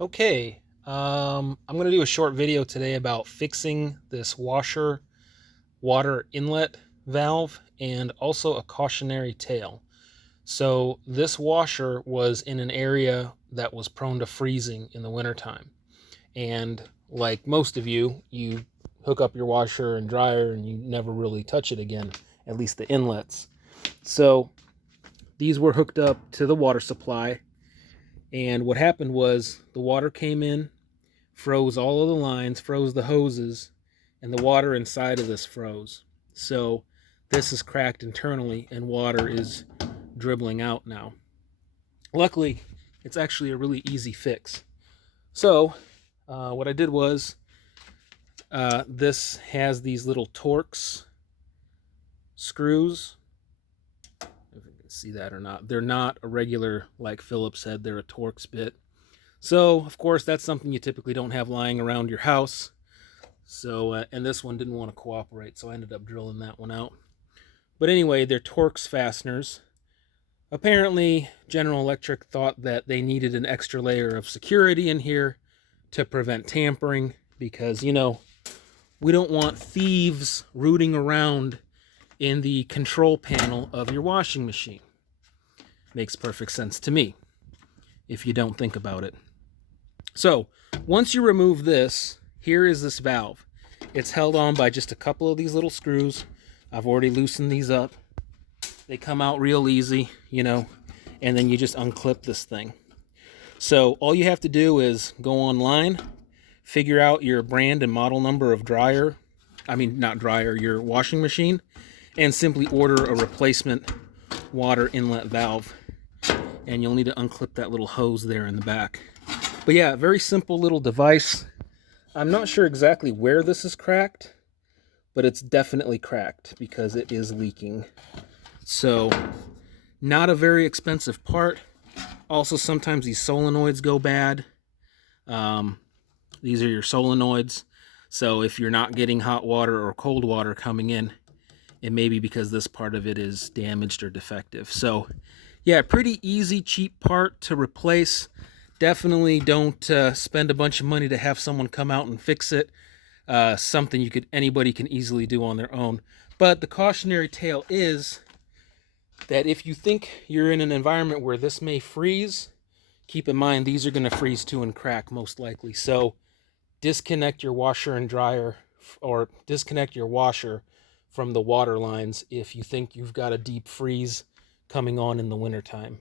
Okay, I'm going to do a short video today about fixing this washer water inlet valve and also a cautionary tail. So this washer was in an area that was prone to freezing in the wintertime. And like most of you, you hook up your washer and dryer and you never really touch it again, at least the inlets. So these were hooked up to the water supply. And what happened was the water came in, froze all of the lines, froze the hoses, and the water inside of this froze. So this is cracked internally and water is dribbling out now. Luckily, it's actually a really easy fix. So what I did was this has these little Torx screws. If you can see that or not. They're not a regular like Phillips head, they're a Torx bit. So, of course, that's something you typically don't have lying around your house. So, and this one didn't want to cooperate, so I ended up drilling that one out. But anyway, they're Torx fasteners. Apparently, General Electric thought that they needed an extra layer of security in here to prevent tampering because, we don't want thieves rooting around in the control panel of your washing machine. Makes perfect sense to me if you don't think about it. So once you remove this, here is this valve. It's held on by just a couple of these little screws. I've already loosened these up. They come out real easy, and then you just unclip this thing. So all you have to do is go online, figure out your brand and model number of your washing machine, and simply order a replacement water inlet valve. And you'll need to unclip that little hose there in the back. But yeah, very simple little device. I'm not sure exactly where this is cracked, but it's definitely cracked because it is leaking. So, not a very expensive part. Also, sometimes these solenoids go bad. These are your solenoids. So if you're not getting hot water or cold water coming in, it may be because this part of it is damaged or defective. So yeah, pretty easy, cheap part to replace. Definitely don't spend a bunch of money to have someone come out and fix it. Something anybody can easily do on their own. But the cautionary tale is that if you think you're in an environment where this may freeze, keep in mind these are going to freeze too and crack most likely. So disconnect your washer and dryer, or disconnect your washer from the water lines if you think you've got a deep freeze coming on in the wintertime.